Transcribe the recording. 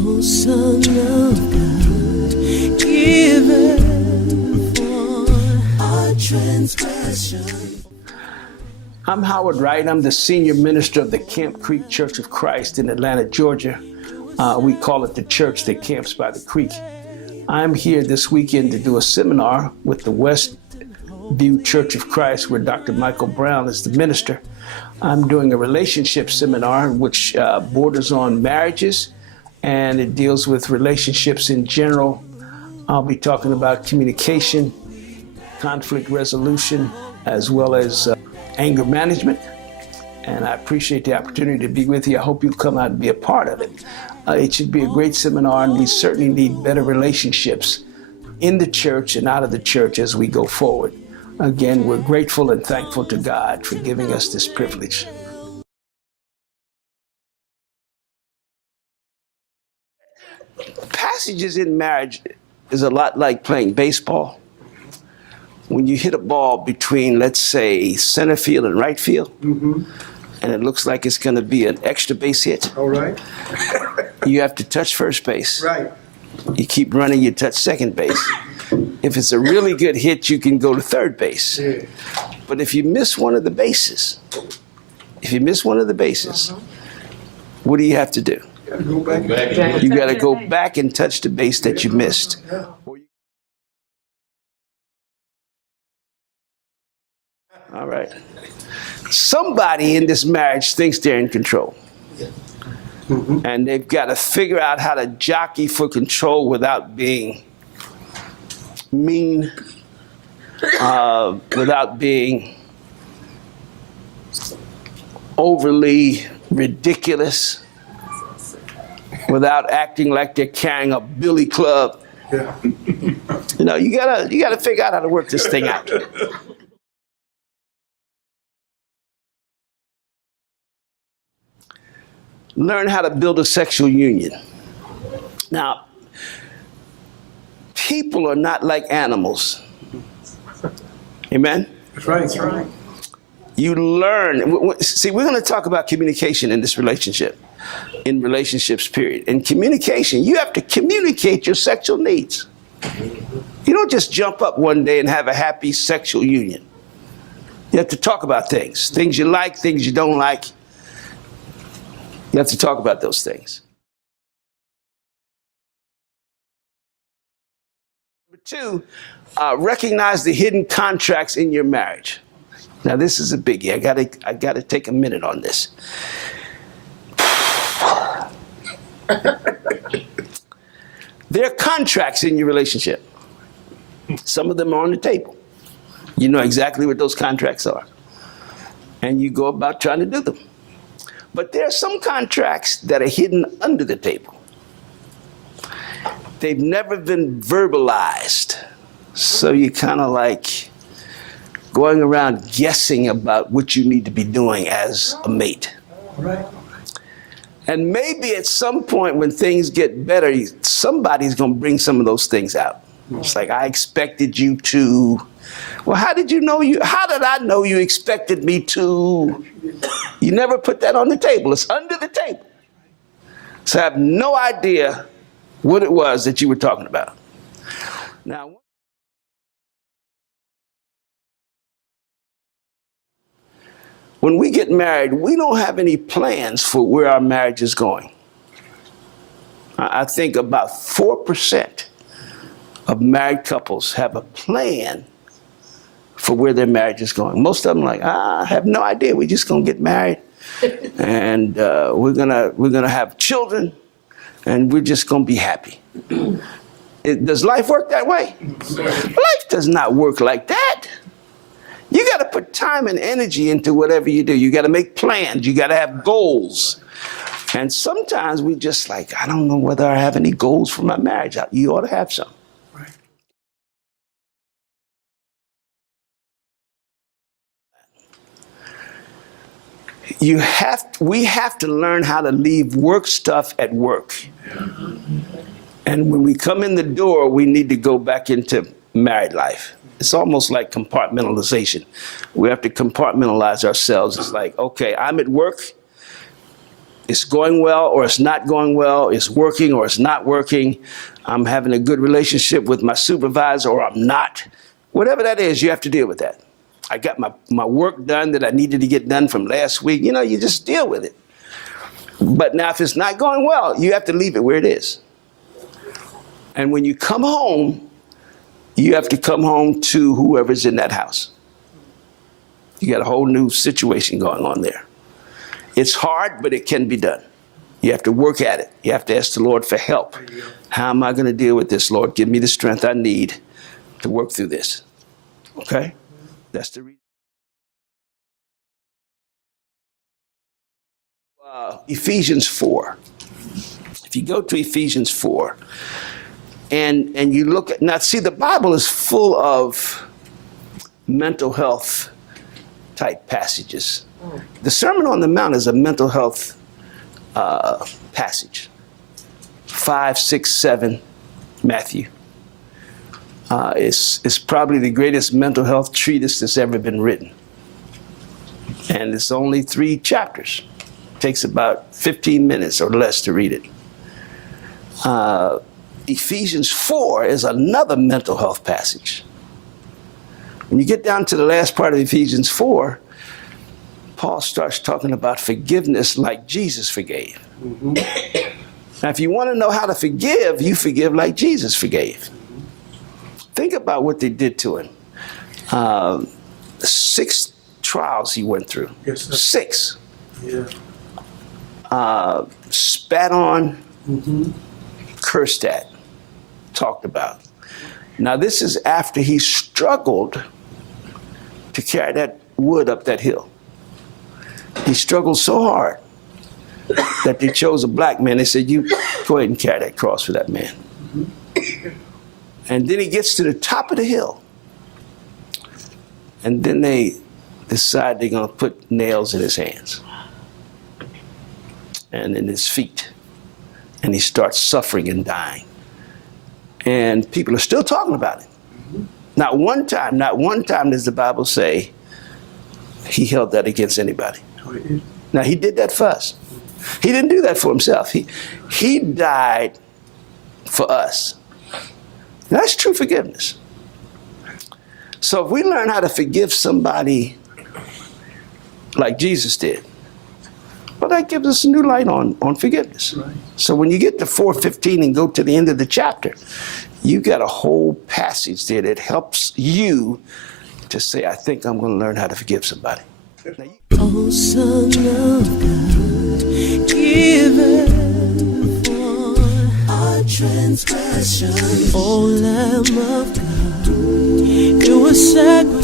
O Son of God, given for our transgression. I'm Howard Wright. I'm the senior minister of the Camp Creek Church of Christ in Atlanta, Georgia. We call it the church that camps by the creek. I'm here this weekend to do a seminar with the West View Church of Christ, where Dr. Michael Brown is the minister. I'm doing a relationship seminar which borders on marriages, and it deals with relationships in general. I'll be talking about communication, conflict resolution, as well as anger management. And I appreciate the opportunity to be with you. I hope you'll come out and be a part of it. It should be a great seminar, and we certainly need better relationships in the church and out of the church as we go forward. Again, we're grateful and thankful to God for giving us this privilege. Passages in marriage is a lot like playing baseball. When you hit a ball between, let's say, center field and right field, and it looks like it's going to be an extra base hit. All right. You have to touch first base. Right. You keep running, you touch second base. If it's a really good hit, you can go to third base. Yeah. But if you miss one of the bases, what do you have to do? Go back. You got to go back and touch the base that you missed. All right. Somebody in this marriage thinks they're in control. And they've got to figure out how to jockey for control without being mean, without being overly ridiculous, without acting like they're carrying a billy club. Yeah. You know, you gotta figure out how to work this thing out. Learn how to build a sexual union. Now, people are not like animals. Amen? That's right. That's right. You learn. See, we're going to talk about communication in this relationship, in relationships, period. In communication, you have to communicate your sexual needs. You don't just jump up one day and have a happy sexual union. You have to talk about things you like, things you don't like. You have to talk about those things. Number two, recognize the hidden contracts in your marriage. Now, this is a biggie. I gotta take a minute on this. There are contracts in your relationship. Some of them are on the table. You know exactly what those contracts are. And you go about trying to do them. But there are some contracts that are hidden under the table. They've never been verbalized. So you're kind of like going around guessing about what you need to be doing as a mate. Right. And maybe at some point when things get better, somebody's going to bring some of those things out. It's like, I expected you to. Well, how did I know you expected me to? You never put that on the table. It's under the table. So I have no idea what it was that you were talking about. Now, when we get married, we don't have any plans for where our marriage is going. I think about 4% of married couples have a plan for where their marriage is going. Most of them are like, I have no idea. We're just gonna get married, and we're gonna have children, and we're just gonna be happy. Does life work that way? Life does not work like that. You got to put time and energy into whatever you do. You got to make plans. You got to have goals. And sometimes we just like, I don't know whether I have any goals for my marriage. You ought to have some. We have to learn how to leave work stuff at work. And when we come in the door, we need to go back into married life. It's almost like compartmentalization. We have to compartmentalize ourselves. It's like, okay, I'm at work. it's going well or it's not going well, it's working or it's not working, I'm having a good relationship with my supervisor or I'm not. Whatever that is, you have to deal with that. I got my work done that I needed to get done from last week. You know, you just deal with it. But now if it's not going well, you have to leave it where it is. And when you come home, you have to come home to whoever's in that house. You got a whole new situation going on there. It's hard, but it can be done. You have to work at it. You have to ask the Lord for help. How am I going to deal with this, Lord? Give me the strength I need to work through this. Okay? That's the reason. Ephesians 4. If you go to Ephesians 4 and you look at, now see, the Bible is full of mental health type passages. The Sermon on the Mount is a mental health passage. 5, 6, 7, Matthew. It's probably the greatest mental health treatise that's ever been written. And it's only 3 chapters. It takes about 15 minutes or less to read it. Ephesians 4 is another mental health passage. When you get down to the last part of Ephesians 4, Paul starts talking about forgiveness like Jesus forgave. Mm-hmm. Now, if you want to know how to forgive, you forgive like Jesus forgave. Think about what they did to him. 6 trials he went through. Yes, sir. 6. Yeah. Spat on, cursed at, talked about. Now, this is after he struggled to carry that wood up that hill. He struggled so hard that they chose a black man. They said, you go ahead and carry that cross for that man. And then he gets to the top of the hill. And then they decide they're going to put nails in his hands and in his feet. And he starts suffering and dying. And people are still talking about it. Not one time does the Bible say he held that against anybody. Now, he did that for us. He didn't do that for himself. He died for us. That's true forgiveness. So if we learn how to forgive somebody like Jesus did, well, that gives us a new light on forgiveness. Right. So when you get to 4:15 and go to the end of the chapter, you got a whole passage there that helps you to say, I think I'm going to learn how to forgive somebody. Oh, Son of God, given for our transgression, O Lamb of God, you were sacrificed.